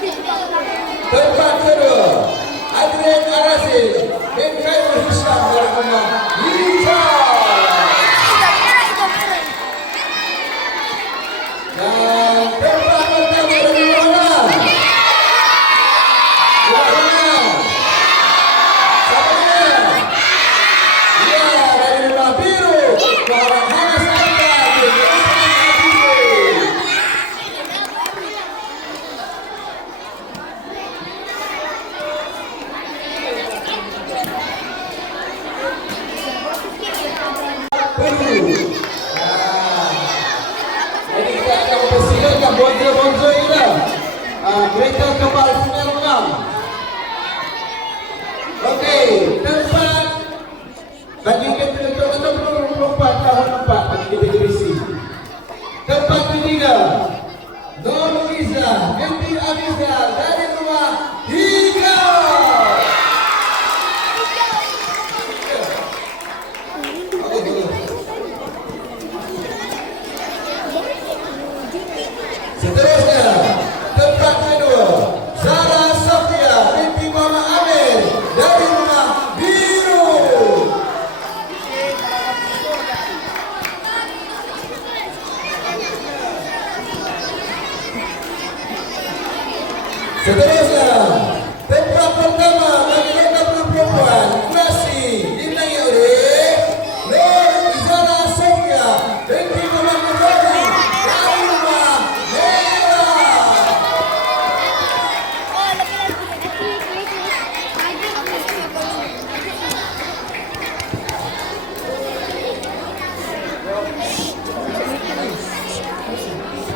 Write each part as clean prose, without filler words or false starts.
Tempat kedua, Adrian Arasil bin Khairul Hisham dari rumah Hijau. Dan tempat pertama dari mana? Ya, dari rumah biru. Muhammad Hanas Anta bin Usman Hafizi. Jadi kita akan persilakan bonzo-bonzo ini kereta kepal 96. Okey, tempat bagi kita untuk 24 tahun 4 bagi kita divisi. Tempat ketiga, Nur Izzah binti Abizal dari rumah Hijau. Seterusnya, tempat kedua, Zara Sofia binti Muhammad Amir dari rumah biru. Seterusnya, tempat pertama bagi lomba perempuan Nasi dinangi oleh Nur Zara Sofia binti Muhammad Amir dari rumah merah.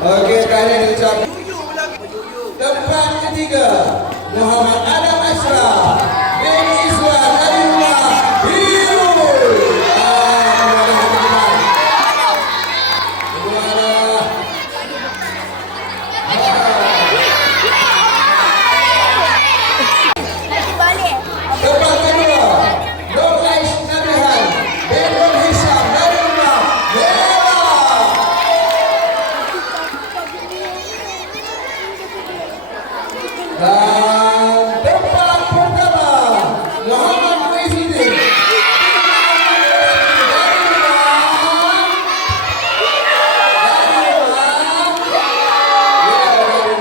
Okey, kalian diucapkan. Tempat ketiga, Muhammad Adam Ashraf bin Iswan dari rumah biru. Tempat kedua, Nur Aish Nabihan bin Nur Hisham dari rumah merah. Dan tempat pertama, Muhammad Muizuddin dari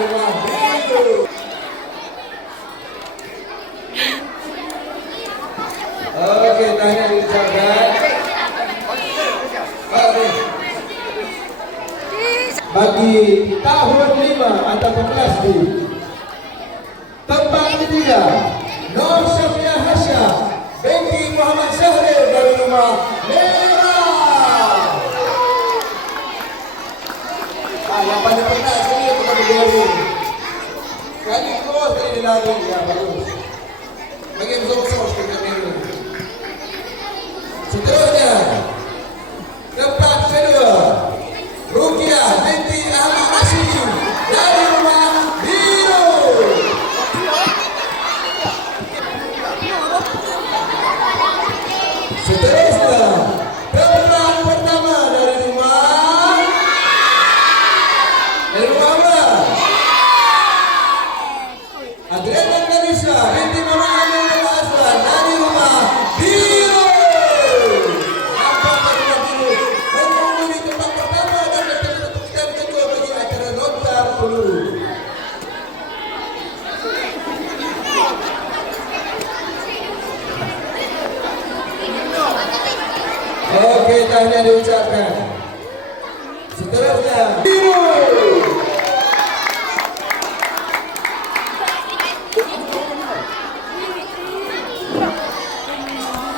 rumah biru. Okey, tanya diucapkan. Bagi tahun 5 ataupun kelas D. Tempat ketiga, Nur Syafia Hasya binti Muhammad Syahril dari rumah merah. Yang paling pernah sekali untuk berlari. Kali keluar sekali dia lari. Ya, bagus. Bagi besar-besar sekali kamera. Seterusnya, tempat kedua, Rukiah binti Ahmad Ashidi dari rumah biru. Seterusnya, tempat pertama dari rumah apa? Adriana Karisha binti Mama Amin Aswan dari rumah biru. Nampak tak rumah biru mengungguli tempat pertama dan tempat kedua bagi acara lontar peluru. Okey, tahniah diucapkan. Seterusnya, biru.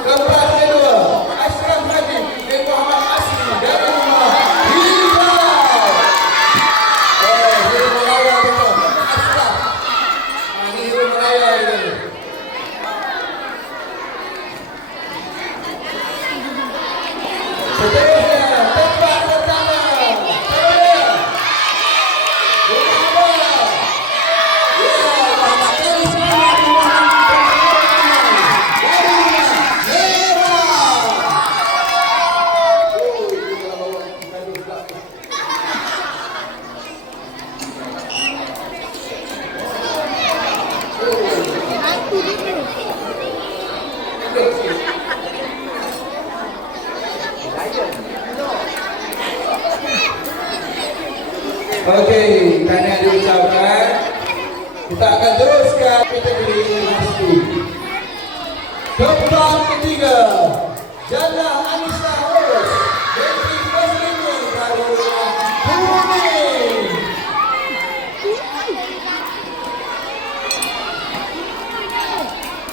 Tempat kedua, Ashraf Najib bin Muhammad Asri dari rumah Hijau. Hero Melaya betul. Ashraf. Ini Hero Melaya ini. Seterusnya, Oke, karena diucapkan, kita akan teruskan kategori pasti. Tempat ketiga, Jana Anissa Horus, Betty Faslini dari Kuning.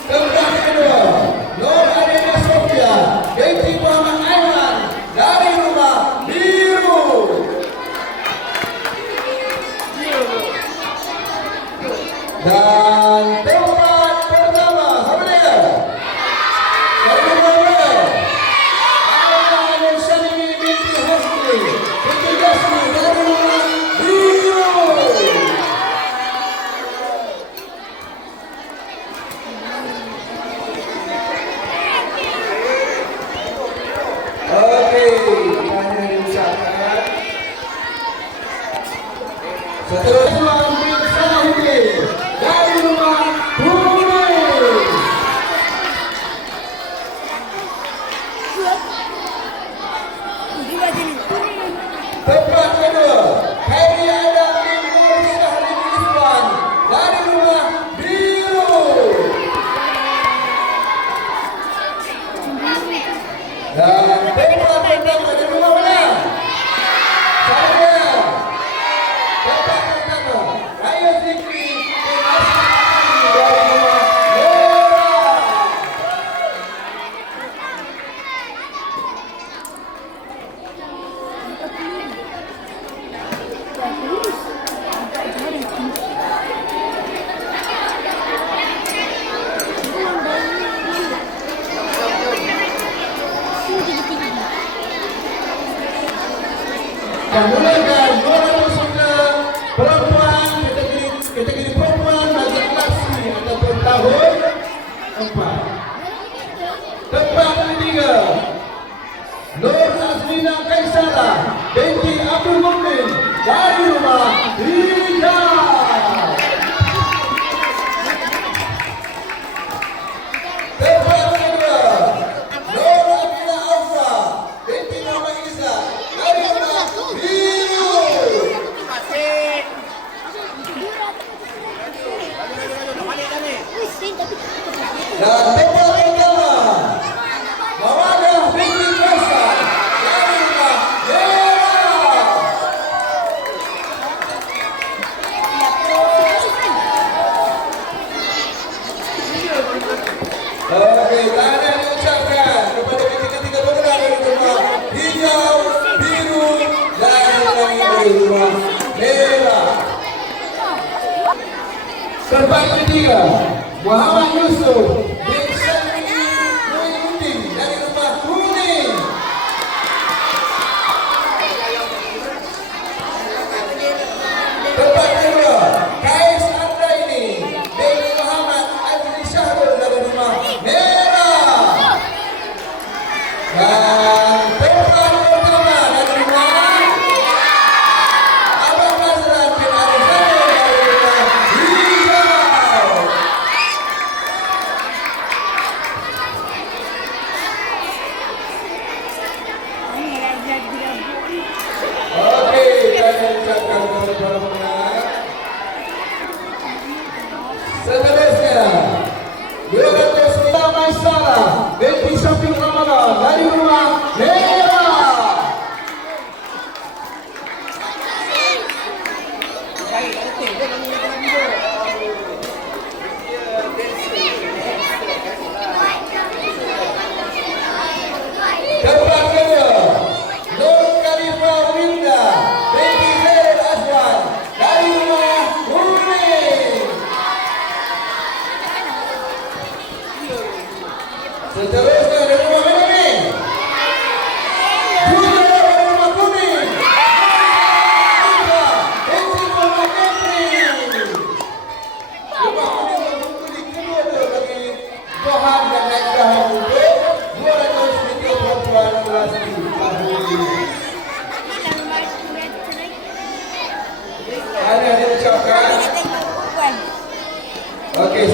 Tempat kedua, Nur Adena Sofia, Betty Muhammad Aiman dari Rumah Biru. Dan tempat pertama, apa dia? Dari mana? Ayah dan Syamimi binti Hasni, binti Jasmi dari Rumah Biru. Oke, hanya diucapkan. Seterusnya ambil Salahudin dari Rumah Kuning. Tempat kedua, Khairi Adam bin Nur Syahrin Iswan dari Rumah Biru. Dan tempat pertama dari rumah mana? Saya. Tempat pertama, Raya Zikri bin Asri dari Rumah Merah. Dan mulakan 200 juta perempuan kategori perempuan bagi aksi ataupun tahun 4. Tempat ketiga, Nur Azlina Kaisara binti Abdul Mukmin dari Rumah Hijau. Tempat kedua, Nur Abdullah Alfa binti Muhammad Iza dari Rumah Biru. Dan tempat pertama, Mawadah binti Faisal dari Rumah Merah. Oke, tanda diucapkan kepada ketiga pemenang dari Rumah Hijau, Biru, dan dari Rumah Merah. Tempat ketiga, Muhammad Yusuf bin Syamimi Muhyiddin dari Rumah Kuning. Tempat kedua, Kais Andraini bin Muhammad Adli Syahrul dari Rumah Merah. Dan tempat pertama dari Rumah Abang Nazran bin Arizal dari Rumah Hijau. Oke, kami ucapkan kepada para pemenang. Seterusnya, 205 Maisara binti Syafiq Ramadan dari Rumah Merah. Tempat kedua, Nur Khalifah Winda binti Zaid Aswan dari Rumah Kuning. Seterusnya dari Rumah mana ni? Juga dari Rumah Kuning. Winda binti Muhammad Catherine. Rumah Kuning mengungguli kedua bagi Johan dan Najdah untuk 200 video perempuan kelas 7 tahun ini. Hanya diucapkan. Oke,